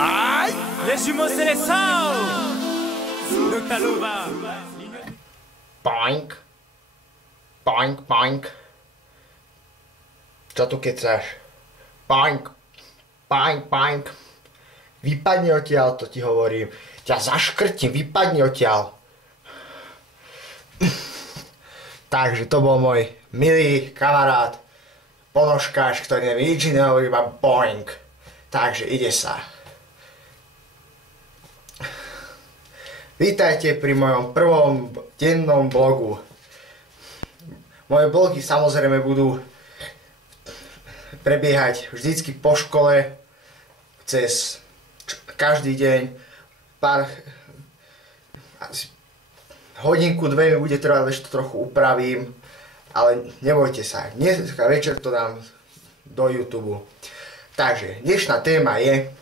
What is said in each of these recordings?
Aïe, les jumeaux c'est les sauts. Dr. Luba. Boink. Boink, boink. Čo tu kecáš? Boink. Boink, boink. Vypadni odtiaľ, to ti hovorím. Ťa zaškrtím, vypadni odtiaľ. Takže to bol môj milý kamarát, ponožkáš, ktorý nevie nič iného, iba boink. Takže ide sa. Vítajte pri mojom prvom dennom blogu. Moje blogy samozrejme budú prebiehať vždycky po škole, cez každý deň, pár hodinku, dve mi bude trvať, ešte to trochu upravím, ale nebojte sa, dneska večer to dám do YouTube. Takže dnešná téma je,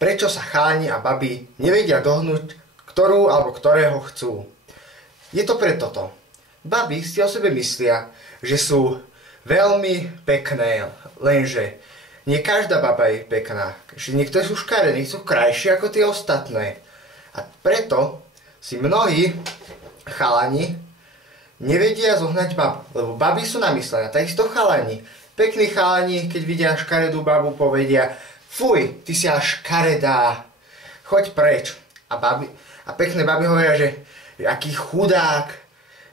prečo sa chalani a baby nevedia dohnúť, ktorú alebo ktorého chcú. Je to preto to. Baby si o sebe myslia, že sú veľmi pekné, lenže nie každá baba je pekná. Niektoré sú škaredé, niektoré sú krajšie ako tie ostatné. A preto si mnohí chalani nevedia zohnať babu, lebo baby sú namyslené, takisto chalani. Pekní chalani, keď vidia škaredú babu, povedia: fuj, ty si až škaredá, choď preč. A pekné baby hovoria, že aký chudák,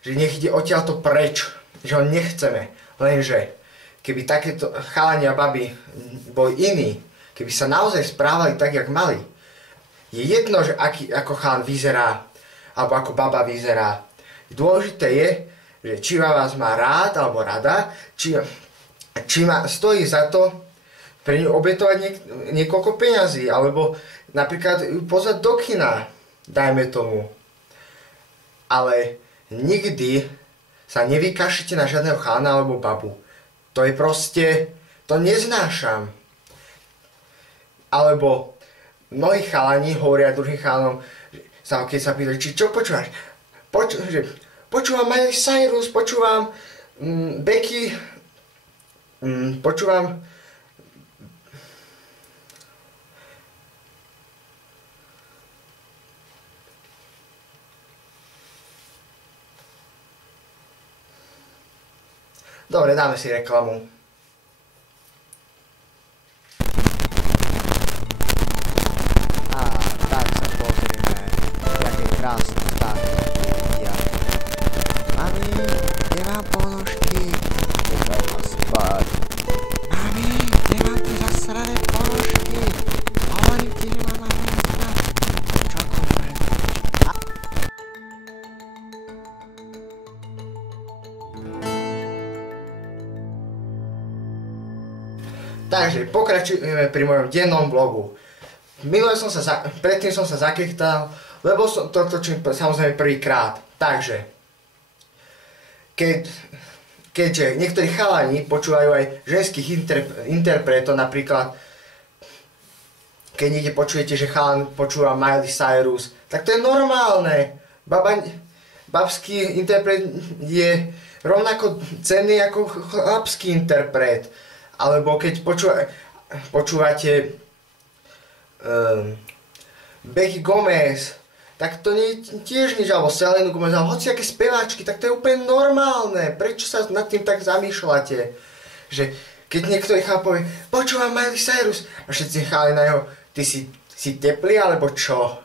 že nech ide odtiaľto preč, že ho nechceme. Lenže keby takéto chalani a baby boli iní, keby sa naozaj správali tak, jak mali, je jedno, že ako chalan vyzerá, alebo ako baba vyzerá. Dôležité je, že či vás má rád alebo rada, či stojí za to pre ňu obetovať niekoľko peňazí, alebo napríklad ju pozvať do kina, dajme tomu. Ale nikdy sa nevykašite na žiadneho chalana alebo babu. To je proste, to neznášam. Alebo mnohí chalani hovoria druhým chalanom, keď sa pýtajú, čo počúvaš? Počúvam Miley Cyrus, počúvam Becky, počúvam Dobre, dáme si reklamu. A tak sa pozrieme, jaké krásne vtáky vidia. Mami, kde mám ponožky? Nechaj ma spať. Mami, kde mám tie zasrané ponožky? Hovorím ti, že mám spať. Čokoľvek. Takže pokračujeme pri mojom dennom blogu. Predtým som sa zakechtal, lebo som to točím samozrejme prvýkrát. Takže, keďže niektorí chalani počúvajú aj ženských interpretov, napríklad keď niekde počujete, že chalan počúva Miley Cyrus, tak to je normálne. Babský interpret je rovnako cenný ako chlapský interpret. Alebo keď počúvate Becky Gomez, tak to nie je tiež nič, alebo Selenu Gomez, alebo hociaké speváčky, tak to je úplne normálne. Prečo sa nad tým tak zamýšľate? Že keď niekto povie, počúvam Miley Cyrus, a všetci cháli na jeho, ty si teplý, alebo čo?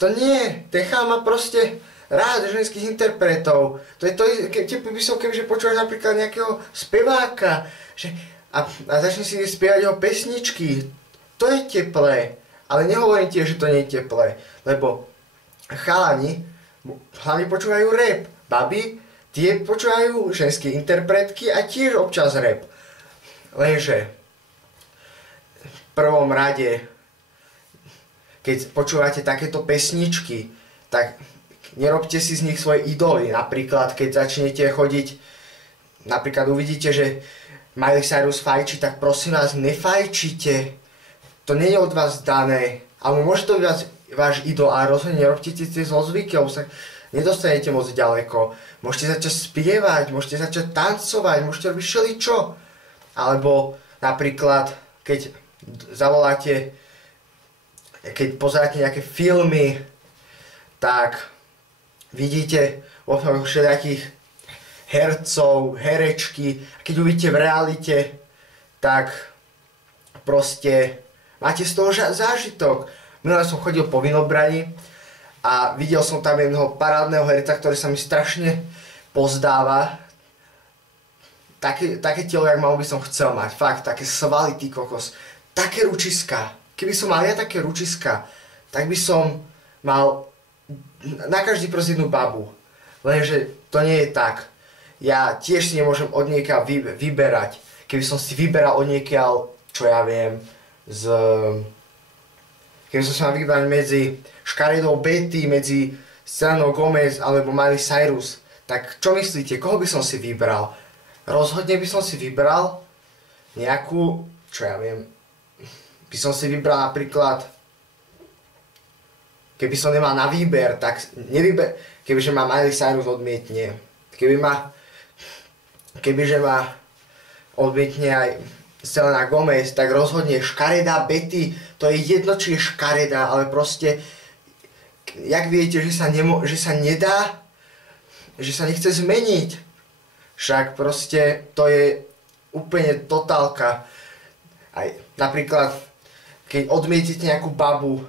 To nie, ten chál má proste rád ženských interpretov. To je to, kebyže počúvaš napríklad nejakého speváka, a začne si spievať jeho pesničky. To je teplé. Ale nehovorím tiež, že to nie je teplé. Lebo chalani hlavne počúvajú rap. Baby, tie počúvajú ženské interpretky a tiež občas rap. Lenže v prvom rade, keď počúvate takéto pesničky, tak nerobte si z nich svoje idoly. Napríklad, keď začnete chodiť, napríklad uvidíte, že Miley Cyrus fajčí, tak prosím vás, nefajčite. To nie je od vás dané. Alebo môže to byť váš idol, ale rozhodne nerobte tie zlozvyky, lebo sa nedostanete moc ďaleko. Môžete začať spievať, môžete začať tancovať, môžete robiť všeličo. Alebo napríklad, keď zavoláte keď pozeráte nejaké filmy, tak vidíte všelijakých hercov, herečky. A keď uvidíte v realite, tak proste máte z toho zážitok. Minulé som chodil po Vinobrani a videl som tam jedného parádneho herca, ktorý sa mi strašne pozdáva. Také telo, jak mal by som chcel mať. Fakt, také svaly, ty kokos. Také ručiska. Keby som mal ja také ručiska, tak by som mal na každý prst jednu babu. Lenže to nie je tak. Ja tiež si nemôžem od niekiaľ vyberať. Keby som si vyberal od niekiaľ, čo ja viem, keby som si mal vybrať medzi škaredou Betty, medzi Selenou Gomez alebo Miley Cyrus, tak čo myslíte, koho by som si vybral? Rozhodne by som si vybral nejakú, čo ja viem, by som si vybral napríklad, keby som nemal na výber, tak kebyže ma Miley Cyrus odmietne, kebyže ma odmietne aj Selena Gomez, tak rozhodne škaredá Betty, to je jedno, či je škaredá, ale proste, jak viete, že sa nedá, že sa nechce zmeniť. Však proste to je úplne totálka. Aj napríklad, keď odmietite nejakú babu,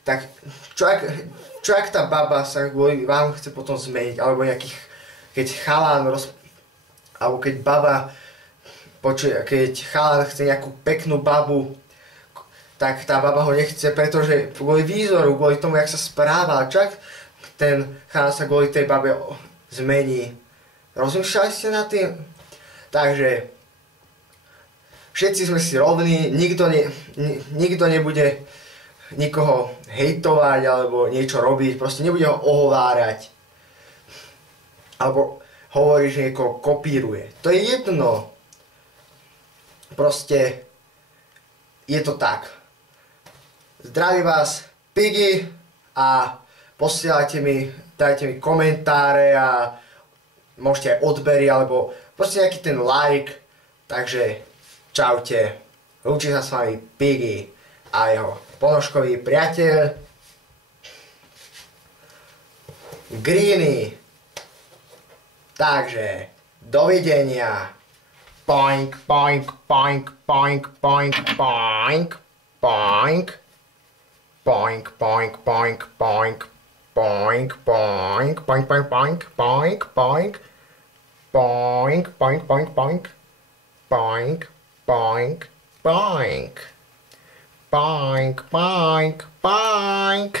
tak čo ak tá baba sa kvôli vám chce potom zmeniť, alebo keď chalan, alebo keď baba, keď chalan chce nejakú peknú babu, tak tá baba ho nechce, pretože kvôli výzoru, kvôli tomu, jak sa správa, čak ten chalan sa kvôli tej babe zmení. Rozmýšľali ste nad tým? Takže všetci sme si rovní, nikto nebude nikoho hejtovať alebo niečo robiť, proste nebude ho ohovárať. Alebo hovorí, že niekoho kopíruje. To je jedno. Proste je to tak. Zdraví vás Piggy a dajte mi komentáre a môžete aj odbery, alebo proste nejaký ten like. Takže čaute. Lúči sa s vami Piggy a jeho ponožkový priateľ Greeny. Takže dovidenia. Poink, poink, poink, poink, poink, poink, poink. Poink, poink, poink, poink. Poink, poink, poink, poink, poink, poink, poink, poink, poink, poink, poink, poink, poink, poink, poink, poink, poink.